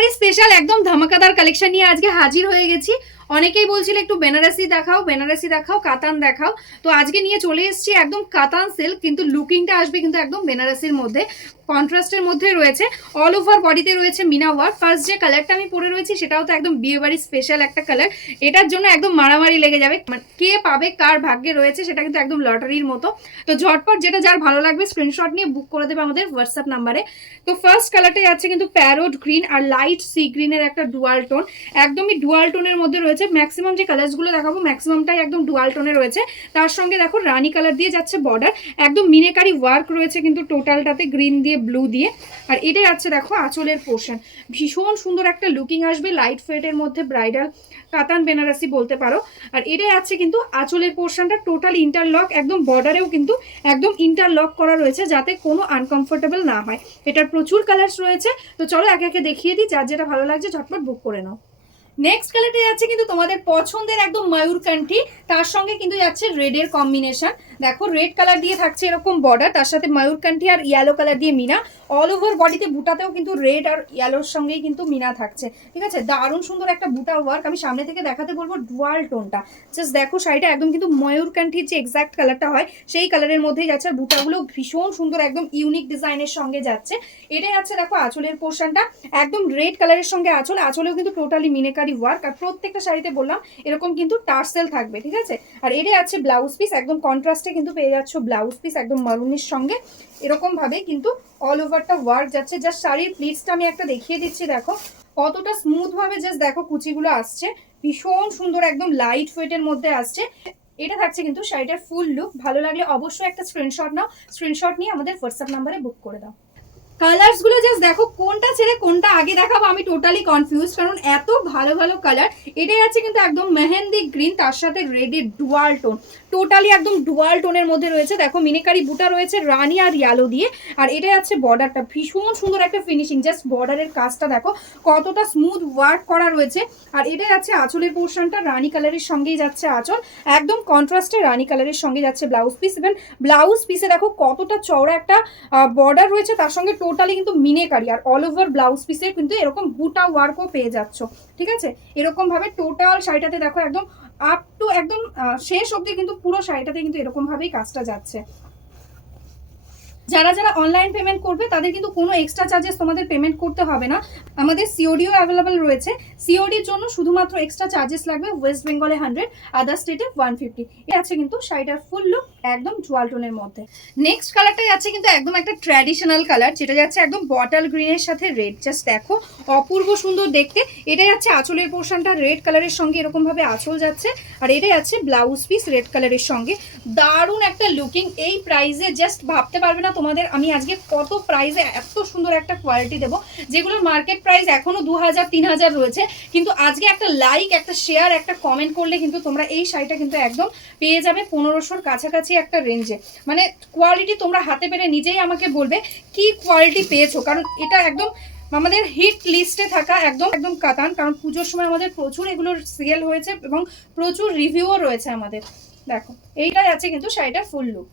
বিয়েবাড়ি স্পেশাল একদম ধামাকাদার কালেকশন নিয়ে আজকে হাজির হয়ে গেছি। অনেকেই বলছিল একটু বেনারসি দেখাও, বেনারসি দেখাও, কাতান দেখাও। তো আজকে নিয়ে চলে এসেছি একদম কাতান সিল্ক, কিন্তু লুকিংটা আসবে কিন্তু একদম বেনারসির মধ্যে, কন্ট্রাস্টের মধ্যে রয়েছে। অল ওভার বডিতে রয়েছে মিনা ওয়ার্ক। ফার্স্ট যে কালারটা আমি পরে রয়েছি সেটাও তো একদম বিয়েবাড়ি স্পেশাল একটা কালার। এটার জন্য একদম মারামারি লেগে যাবে, মানে কে পাবে কার ভাগ্যে রয়েছে সেটা কিন্তু একদম লটারির মতো। তো ঝটপট যেটা যার ভালো লাগবে স্ক্রিনশট নিয়ে বুক করে দেবে আমাদের হোয়াটসঅ্যাপ নাম্বারে। তো ফার্স্ট কালারটাই আছে কিন্তু প্যারোট গ্রিন আর লাইট সি গ্রিনের একটা ডুয়াল টোন, একদমই ডুয়াল টোনের মধ্যে রয়েছে। ম্যাক্সিমাম যে কালারসগুলো দেখাবো ম্যাক্সিমামটাই একদম ডুয়াল টোনে রয়েছে। তার সঙ্গে দেখো রানি কালার দিয়ে যাচ্ছে বর্ডার, একদম মিনেকারি ওয়ার্ক রয়েছে কিন্তু টোটালটাতে গ্রিন দিয়ে ব্লু দিয়ে। আর এটাই আছে দেখো আঁচলের পোর্শন, ভীষণ সুন্দর একটা লুকিং আসবে, লাইট ফেডের মধ্যে ব্রাইডাল কাতান বেনারসি বলতে পারো। আর এটাই আছে কিন্তু আঁচলের পোর্শনটা টোটাল ইন্টারলক, একদম বর্ডারেও কিন্তু একদম ইন্টারলক করা রয়েছে যাতে কোনো আনকমফোর্টেবল না হয়। এটার প্রচুর কালার্স রয়েছে, তো চলো একে একে দেখিয়ে দিই, যার যেটা ভালো লাগছে ঝটপট বুক করে নাও। নেক্সট কালারটা যাচ্ছে কিন্তু তোমাদের পছন্দের একদম ময়ূরকান্ঠি, তার সঙ্গে কিন্তু যাচ্ছে রেডের কম্বিনেশন। দেখো রেড কালার দিয়ে থাকছে এরকম বর্ডার, তার সাথে ময়ূরকান্ঠি আর ইয়েলো কালার দিয়ে মিনা। অল ওভার বডিতে বুটাতেও কিন্তু রেড আর ইয়েলোর সঙ্গেই কিন্তু মিনা থাকছে। ঠিক আছে, দারুণ সুন্দর একটা বুটা ওয়ার্ক। আমি সামনে থেকে দেখাতে বলবো ডুয়াল টোনটা, জাস্ট দেখো শাড়িটা একদম কিন্তু ময়ূরকান্ঠির যে এক্সাক্ট কালারটা হয় সেই কালারের মধ্যেই যাচ্ছে। আর বুটাগুলো ভীষণ সুন্দর, একদম ইউনিক ডিজাইনের সঙ্গে যাচ্ছে। এটাই আছে দেখো আঁচলের পোর্শনটা, একদম রেড কালারের সঙ্গে আঁচল, আঁচলেও কিন্তু টোটালি মিনেকারি ওয়ার্ক। আর প্রত্যেকটা শাড়িতে বললাম এরকম কিন্তু টার্সেল থাকবে। ঠিক আছে, আর এটাই আছে ব্লাউজ পিস, একদম কন্ট্রাস্টে কিন্তু পেয়ে যাচ্ছ ব্লাউজ পিস একদম মারুনের সঙ্গে। এরকম ভাবে কিন্তু অল ওভারটা ওয়ার্ক যাচ্ছে। জাস্ট শাড়ির প্লিটসটা আমি একটা দেখিয়ে দিচ্ছি, দেখো কতটা স্মুথ ভাবে জাস্ট দেখো কুচিগুলো আসছে, ভীষণ সুন্দর একদম লাইট ওয়েটের মধ্যে আসছে। এটা থাকছে কিন্তু শাড়িটার ফুল লুক। ভালো লাগলে অবশ্যই একটা স্ক্রিনশট নাও, স্ক্রিনশট নিয়ে আমাদের হোয়াটসঅ্যাপ নাম্বারে বুক করে দাও। কালার্স গুলো জাস্ট দেখো, কোনটা ছেড়ে কোনটা আগে দেখাবো আমি টোটালি কনফিউজ, কারণ এত ভালো ভালো কালার। এটাই আছে কিন্তু একদম মেহেন্দি গ্রিন, তার সাথে রেডের ডুয়াল টোন, টোটালি একদম ডুয়াল টোনের মধ্যে রয়েছে। দেখো মিনিকারি বুটা রয়েছে রানি আর ইয়ালো দিয়ে। আর এটাই আছে বর্ডারটা, ভীষণ সুন্দর একটা ফিনিশিং, জাস্ট বর্ডারের কাজটা দেখো কতটা স্মুথ ওয়ার্ক করা রয়েছে। আর এটাই আছে আঁচলের পোর্শনটা, রানি কালারের সঙ্গেই যাচ্ছে আঁচল, একদম কন্ট্রাস্টে রানি কালারের সঙ্গে যাচ্ছে ব্লাউজ পিস। ইভেন ব্লাউজ পিসে দেখো কতটা চওড়া একটা বর্ডার রয়েছে, তার সঙ্গে টোটালি কিন্তু মিনেকারি। আর অল ওভার ব্লাউজ পিসে কিন্তু এরকম বুটা ওয়ার্কও পেয়ে যাচ্ছ। ঠিক আছে, এরকম ভাবে টোটাল শাড়িটাতে দেখো একদম আপ টু একদম শেষ অবধি কিন্তু পুরো শাড়িটাতে কিন্তু এরকম ভাবেই কাজটা যাচ্ছে। যারা যারা অনলাইন পেমেন্ট করবে তাদের কিন্তু কোনো এক্সট্রা চার্জেস তোমাদের পেমেন্ট করতে হবে না। আমাদের সিওডিও অ্যাভেলেবল রয়েছে। সিওডির জন্য শুধুমাত্র এক্সট্রা চার্জেস লাগবে, ওয়েস্ট বেঙ্গলে 100, আদার স্টেটে 150। এ আছে কিন্তু শাড়িটার ফুল লুক একদম জুয়াল টোনের মধ্যে। নেক্সট কালারটাই আছে কিন্তু একদম একটা ট্র্যাডিশনাল কালার, যেটা যাচ্ছে একদম বটল গ্রিনের সাথে রেড, জাস্ট দেখো অপূর্ব সুন্দর দেখতে। এটাই যাচ্ছে আঁচলের পোর্শনটা, রেড কালারের সঙ্গে এরকম ভাবে আঁচল যাচ্ছে। আর এটাই আছে ব্লাউজ পিস রেড কালারের সঙ্গে, দারুণ একটা লুকিং। এই প্রাইসে জাস্ট ভাবতে পারবে না তোমাদের আমি আজকে কত প্রাইসে এত সুন্দর একটা কোয়ালিটি দেবো, যেগুলোর মার্কেট প্রাইস এখনো 2000 3000 রয়েছে। কিন্তু আজকে একটা লাইক, একটা শেয়ার, একটা কমেন্ট করলে কিন্তু তোমরা এই শাড়িটা কিন্তু একদম পেয়ে যাবে 1500-র কাছাকাছি একটা রেঞ্জে। মানে কোয়ালিটি তোমরা হাতে পেরে নিজেই আমাকে বলবে কি কোয়ালিটি পেয়েছো, কারণ এটা একদম আমাদের হিট লিস্টে থাকা একদম একদম কাতান। কারণ পুজোর সময় আমাদের প্রচুর এগুলোর সেল হয়েছে এবং প্রচুর রিভিউও রয়েছে আমাদের। দেখো এইটাই আছে কিন্তু শাড়িটার ফুল লুক।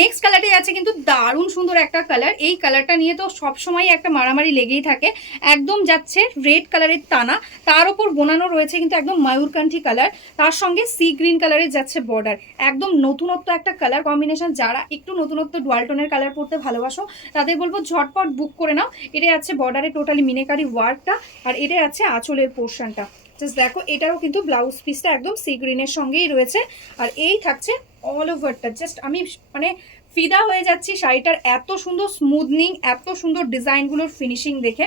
নেক্সট কালারটাই আছে কিন্তু দারুণ সুন্দর একটা কালার। এই কালারটা নিয়ে তো সবসময় একটা মারামারি লেগেই থাকে। একদম যাচ্ছে রেড কালারের টানা, তার উপর বোনানো রয়েছে কিন্তু একদম ময়ূরকান্ঠি কালার, তার সঙ্গে সি গ্রিন কালারের যাচ্ছে বর্ডার। একদম নতুনত্ব একটা কালার কম্বিনেশন। যারা একটু নতুনত্ব ডুয়াল টোনের কালার পরতে ভালোবাসো তাদের বলবো ঝটপট বুক করে নাও। এটাই আছে বর্ডারে টোটালি মিনেকারি ওয়ার্কটা, আর এটাই আছে আঁচলের পোর্শনটা। জাস্ট দেখো এটারও কিন্তু ব্লাউজ পিসটা একদম সি গ্রিনের সঙ্গেই রয়েছে। আর এই থাকছে অল ওভারটা, জাস্ট আমি মানে ফিদা হয়ে যাচ্ছি শাড়িটার এত সুন্দর স্মুথনিং, এত সুন্দর ডিজাইনগুলোর ফিনিশিং দেখে।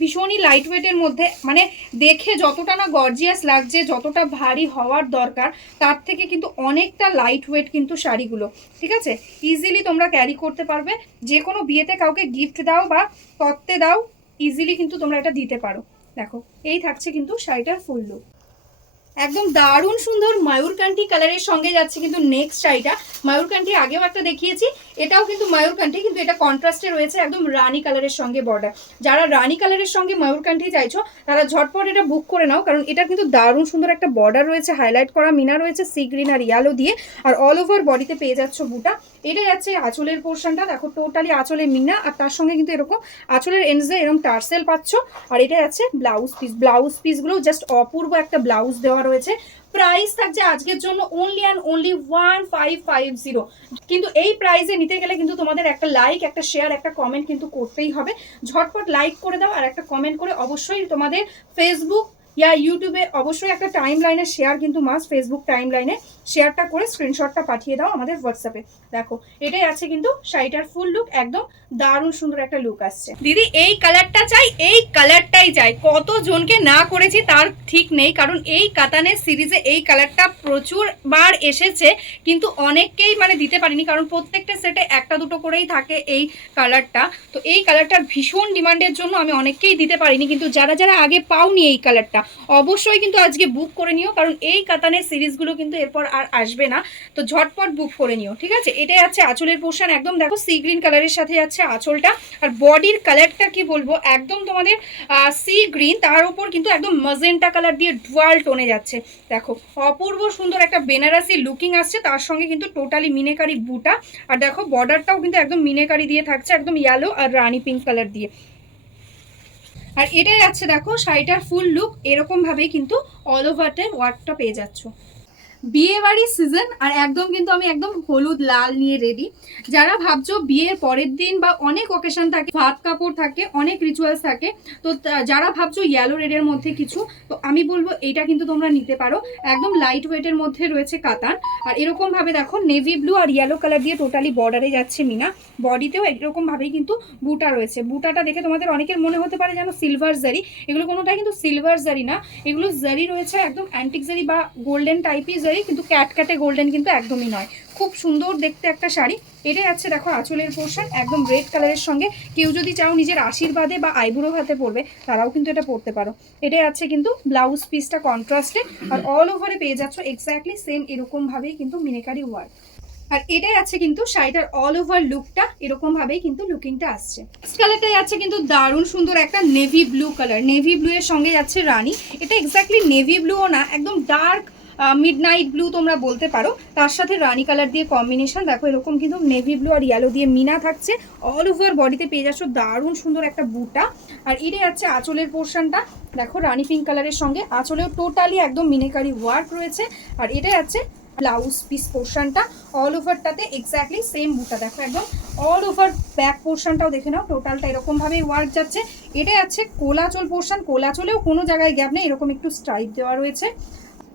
ভীষণই লাইট ওয়েটের মধ্যে, মানে দেখে যতটা না গর্জিয়াস লাগছে, যতটা ভারী হওয়ার দরকার তার থেকে কিন্তু অনেকটা লাইট ওয়েট কিন্তু শাড়িগুলো। ঠিক আছে, ইজিলি তোমরা ক্যারি করতে পারবে, যে কোনো বিয়েতে কাউকে গিফট দাও বা তত্ত্বে দাও, ইজিলি কিন্তু তোমরা এটা দিতে পারো। দেখো এই থাকছে কিন্তু শাড়িটার ফুল লুক। একদম দারুণ সুন্দর ময়ূরকান্ঠি কালারের সঙ্গে যাচ্ছে কিন্তু নেক্সট শাড়িটা। ময়ূরকান্ঠি আগেও একটা দেখিয়েছি, এটাও কিন্তু ময়ূরকান্ঠি, কিন্তু এটা কন্ট্রাস্টে রয়েছে একদম রানী কালারের সঙ্গে বর্ডার। যারা রানী কালারের সঙ্গে ময়ূরকান্ঠি চাইছো তারা ঝটপট এটা বুক করে নাও, কারণ এটা কিন্তু দারুণ সুন্দর একটা বর্ডার রয়েছে, হাইলাইট করা মিনা রয়েছে সি গ্রিন আর ইয়েলো দিয়ে, আর অল ওভার বডিতে পেয়ে যাচ্ছ বুটা। এটা যাচ্ছে আঁচলের পোর্শনটা, দেখো টোটালি আঁচলে মিনা, আর তার সঙ্গে কিন্তু এরকম আঁচলের এন্ডসে এরকম টার্সেল পাচ্ছ। আর এটা যাচ্ছে ব্লাউজ পিস, ব্লাউজ পিসগুলো জাস্ট অপূর্ব একটা ব্লাউজ দেওয়া রয়েছে। প্রাইস থাকছে আজকের জন্য অনলি অ্যান্ড অনলি 1550। কিন্তু এই প্রাইসে নিতে গেলে কিন্তু তোমাদের একটা লাইক, একটা শেয়ার, একটা কমেন্ট কিন্তু করতেই হবে। ঝটপট লাইক করে দাও আর একটা কমেন্ট করে অবশ্যই তোমাদের ফেসবুক ইয়া ইউটিউবে অবশ্যই একটা টাইম লাইনে শেয়ার কিন্তু মাস্ট, ফেসবুক টাইম লাইনে শেয়ারটা করে স্ক্রিনশটটা পাঠিয়ে দাও আমাদের হোয়াটসঅ্যাপে। দেখো এটাই আছে কিন্তু শাড়িটার ফুল লুক, একদম দারুণ সুন্দর একটা লুক আসছে। দিদি এই কালারটা চাই, এই কালারটাই চাই, কতজনকে না করেছি তার ঠিক নেই, কারণ এই কাতানের সিরিজে এই কালারটা প্রচুর বার এসেছে, কিন্তু অনেককেই মানে দিতে পারিনি, কারণ প্রত্যেকটা সেটে একটা দুটো করেই থাকে এই কালারটা। তো এই কালারটার ভীষণ ডিমান্ডের জন্য আমি অনেককেই দিতে পারিনি, কিন্তু যারা যারা আগে পাওনি এই কালারটা অবশ্যই কিন্তু আজকে বুক করে নিও, কারণ এই কাতানের সিরিজগুলো কিন্তু এরপর আর আসবে না। তো ঝটপট বুক করে নিও, ঠিক আছে। এটাই আছে আঁচলের পোর্শন, একদম দেখো সি গ্রিন কালারের সাথে যাচ্ছে আঁচলটা, আর বডির কালারটা কি বলবো, একদম তোমাদের সি গ্রিন, তার উপর কিন্তু একদম মজেন্টা কালার দিয়ে ডুয়াল টোনে যাচ্ছে। দেখো অপূর্ব সুন্দর একটা বেনারসি লুকিং আসছে, তার সঙ্গে কিন্তু টোটালি মিনেকারি বুটা, আর দেখো বর্ডারটাও কিন্তু একদম মিনেকারি দিয়ে থাকছে, একদম ইয়েলো আর রানি পিঙ্ক কালার দিয়ে। আর এটাই আছে দেখো শাড়িটার ফুল লুক, এরকম ভাবেই কিন্তু অল ওভারটাই ওয়ার্কটা পেয়ে যাচ্ছ। বিয়ে বাড়ির সিজন, আর একদম কিন্তু আমি একদম হলুদ লাল নিয়ে রেডি। যারা ভাবছো বিয়ের পরের দিন বা অনেক অকেশন থাকে, ভাত কাপড় থাকে, অনেক রিচুয়ালস থাকে, তো যারা ভাবছো ইয়েলো রেডের মধ্যে কিছু, তো আমি বলবো এইটা কিন্তু তোমরা নিতে পারো। একদম লাইট ওয়েটের মধ্যে রয়েছে কাতান, আর এরকম ভাবে দেখো নেভি ব্লু আর ইয়েলো কালার দিয়ে টোটালি বর্ডারে যাচ্ছে মিনা, বডিতেও এরকম ভাবেই কিন্তু বুটা রয়েছে। বুটাটা দেখে তোমাদের অনেকের মনে হতে পারে যেন সিলভার জারি, এগুলো কোনোটাই কিন্তু সিলভার জারি না, এগুলো জারি রয়েছে একদম অ্যান্টিক জারি বা গোল্ডেন টাইপই জারি, কিন্তু ক্যাটক্যাটে গোল্ডেন কিন্তু একদমই নয়। খুব সুন্দর দেখতে একটা শাড়ি। এটাই আছে দেখো আঁচলের পোর্শন, একদম রেড কালারের সঙ্গে, কেউ যদি চাও নিজের আশীর্বাদে বা আইবুড়ো হাতে পরবে তারাও কিন্তু এটা পরতে পারো। এটাই আছে কিন্তু ব্লাউজ পিসটা কন্ট্রাস্টে, আর অল ওভারে পেয়ে যাচ্ছ এক্স্যাক্টলি সেম এরকম ভাবেই কিন্তু মিনেকারি ওয়ার্ক। আর এটাই আছে কিন্তু শাড়িটার অল ওভার লুকটা, এরকম ভাবেই কিন্তু লুকিংটা আসছে। কালারটাই আছে কিন্তু দারুণ সুন্দর একটা navy blue colour, navy blue এর সঙ্গে যাচ্ছে রানী। এটা এক্স্যাক্টলি নেভি ব্লুও না, একদম ডার্ক মিডনাইট ব্লু তোমরা বলতে পারো, তার সাথে রানী কালার দিয়ে কম্বিনেশন। দেখো এরকম কিন্তু নেভি ব্লু আর ইয়েলো দিয়ে মিনা থাকছে, অল ওভার বডিতে পেয়ে যাচ্ছ দারুণ সুন্দর একটা বুটা। আর এটা যাচ্ছে আঁচলের পোর্শনটা, দেখো রানী পিঙ্ক কালারের সঙ্গে আঁচলেও টোটালি একদম মিনেকারি ওয়ার্ক রয়েছে। আর এটা যাচ্ছে ব্লাউজ পিস পোর্শনটা, অল ওভারটাতে এক্স্যাক্টলি সেম বুটা, দেখো একদম অল ওভার ব্যাক পোর্শনটাও দেখে নাও, টোটালটা এরকম ভাবে ওয়ার্ক যাচ্ছে। এটা যাচ্ছে কোলাচল পোর্শন, কোলাচলেও কোনো জায়গায় গ্যাপ নেই, এরকম একটু স্ট্রাইপ দেওয়া রয়েছে।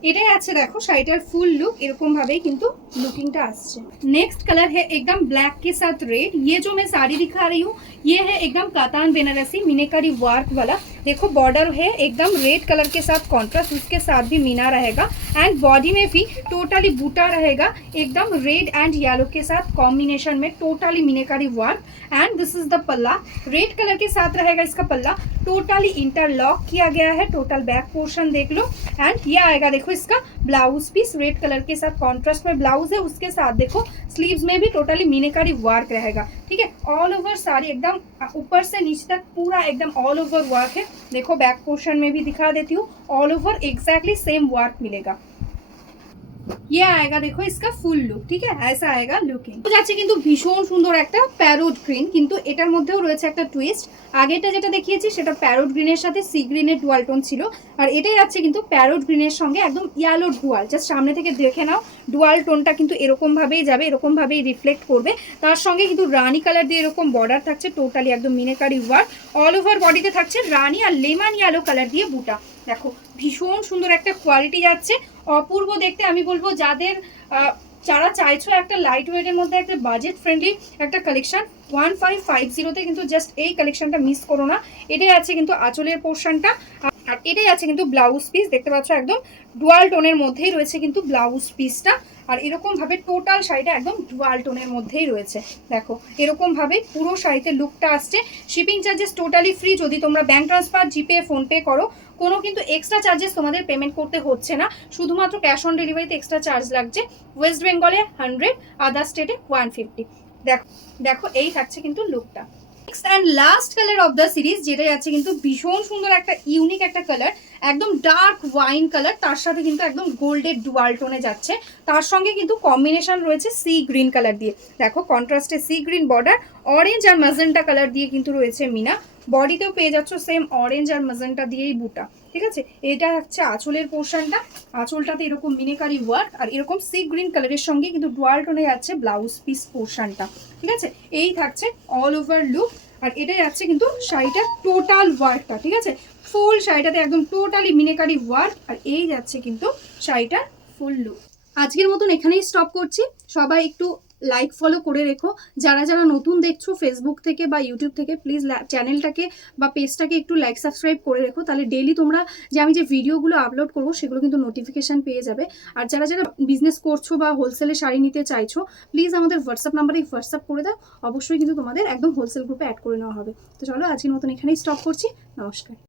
এটাই আছে দেখো শাড়িটার ফুল लुक, এরকম ভাবেই কিন্তু लुकिंगটা আসছে। नेक्स्ट कलर है एकदम ब्लैक के साथ रेड। ये जो मैं साड़ी दिखा रही हूँ ये है एकदम कातान बेनारसी मीनाकारी वर्क वाला। देखो बॉर्डर है एकदम रेड कलर के साथ कॉन्ट्रास्ट, उसके साथ भी मीना रहेगा, एंड बॉडी में भी टोटली बूटा रहेगा एकदम रेड एंड येलो के साथ कॉम्बिनेशन में, totally meenakari work. And this is the पल्ला, रेड कलर के साथ रहेगा इसका पल्ला, टोटली इंटरलॉक किया गया है। टोटल बैक पोर्शन देख लो, एंड ये आएगा देखो इसका ब्लाउज पीस, रेड कलर के साथ कॉन्ट्रास्ट में ब्लाउज है, उसके साथ देखो स्लीव्स में भी टोटली मीनाकारी वर्क रहेगा। ठीक है, ऑल ओवर साड़ी एकदम ऊपर से नीचे तक पूरा एकदम ऑल ओवर वर्क है। देखो बैक पोर्शन में भी दिखा देती हूँ, all over exactly same work मिलेगा। ये आएगा देखो इसका ফুল লুক, ঠিক আছে, ऐसा आएगा लुकिंग। তো যাচ্ছে কিন্তু ভীষণ সুন্দর একটা প্যারোট গ্রিন, কিন্তু এটার মধ্যেও রয়েছে একটা টুইস্ট। আগেটা যেটা দেখিয়েছি সেটা প্যারোট গ্রিনের সাথে সি গ্রিনের ডুয়াল টোন ছিল, আর এটাই যাচ্ছে কিন্তু প্যারোট গ্রিনের সঙ্গে একদম ইয়েলো ডুয়াল। জাস্ট সামনে থেকে দেখে নাও, ডুয়াল টোনটা কিন্তু এরকম ভাবেই যাবে, এরকম ভাবেই রিফ্লেক্ট করবে। তার সঙ্গে কিন্তু রানী কালার দিয়ে এরকম বর্ডার থাকছে, টোটালি একদম মিনাকারি ওয়ার্ক। অল ওভার বডিতে থাকছে রানী আর লেমন ইয়েলো কালার দিয়ে বুটা। দেখো ভীষণ সুন্দর একটা কোয়ালিটি যাচ্ছে, অপূর্ব দেখতে। আমি বলবো যাদের যারা চাইছো একটা লাইট ওয়েটের মধ্যে একটা বাজেট ফ্রেন্ডলি একটা কালেকশন, 1550-তে কিন্তু জাস্ট এই কালেকশনটা মিস করো না। এটাই আছে কিন্তু আঁচলের পোর্শনটা, আর এটাই আছে কিন্তু ব্লাউজ পিস, দেখতে পাচ্ছ একদম ডুয়াল টোনের মধ্যেই রয়েছে কিন্তু ব্লাউজ পিসটা। আর এরকমভাবে টোটাল শাড়িটা একদম ডুয়াল টোনের মধ্যেই রয়েছে। দেখো এরকমভাবে পুরো শাড়িতে লুকটা আসছে। শিপিং চার্জেস টোটালি ফ্রি, যদি তোমরা ব্যাঙ্ক ট্রান্সফার, জিপে, ফোনপে করো কোনো কিন্তু এক্সট্রা চার্জেস তোমাদের পেমেন্ট করতে হচ্ছে না, শুধুমাত্র ক্যাশ অন ডেলিভারিতে এক্সট্রা চার্জ লাগছে। ওয়েস্ট বেঙ্গলে 100, আদার স্টেটে 150। দেখো দেখো এই থাকছে কিন্তু লুকটা। Next and last colour of the series, যেটা যাচ্ছে কিন্তু ভীষণ সুন্দর একটা ইউনিক একটা কালার, একদম ডার্ক ওয়াইন কালার, তার সাথে কিন্তু একদম গোল্ডের ডুয়াল টোনে যাচ্ছে। তার সঙ্গে কিন্তু কম্বিনেশন রয়েছে সি গ্রিন কালার দিয়ে। দেখো কন্ট্রাস্টে সি গ্রিন বর্ডার, অরেঞ্জ আর ম্যাজেন্টা কালার দিয়ে কিন্তু রয়েছে মিনা। বডিতেও পেয়ে যাচ্ছ সেম অরেঞ্জ আর ম্যাজেন্টা দিয়েই বুটা। ঠিক আছে, এটা হচ্ছে আঁচলের পোর্শনটা, আঁচলটাতে এরকম মিনেকারি ওয়ার্ক আর এরকম সি গ্রিন কালারের সঙ্গে কিন্তু ডুয়াল টোনে যাচ্ছে ব্লাউজ পিস পোর্শনটা। ঠিক আছে, এই থাকছে অল ওভার লুক। আর এটা যাচ্ছে কিন্তু শাড়িটার টোটাল ওয়ার্কটা। ঠিক আছে, ফুল শাড়িটাতে একদম টোটালি মিনেকারি ওয়ার্ক, আর এই যাচ্ছে কিন্তু শাড়িটার ফুল লুক। আজকের মতন এখানেই স্টপ করছি। সবাই একটু লাইক ফলো করে রেখো। যারা যারা নতুন দেখছো ফেসবুক থেকে বা ইউটিউব থেকে, প্লিজ চ্যানেলটাকে বা পেজটাকে একটু লাইক সাবস্ক্রাইব করে রেখো, তাহলে ডেইলি তোমরা যে আমি যে ভিডিওগুলো আপলোড করবো সেগুলো কিন্তু নোটিফিকেশান পেয়ে যাবে। আর যারা যারা বিজনেস করছো বা হোলসেলে শাড়ি নিতে চাইছো, প্লিজ আমাদের হোয়াটসঅ্যাপ নাম্বারে হোয়াটসঅ্যাপ করে দাও, অবশ্যই কিন্তু তোমাদের একদম হোলসেল গ্রুপে অ্যাড করে নেওয়া হবে। তো চলো আজকের মতন এখানেই স্টপ করছি। নমস্কার।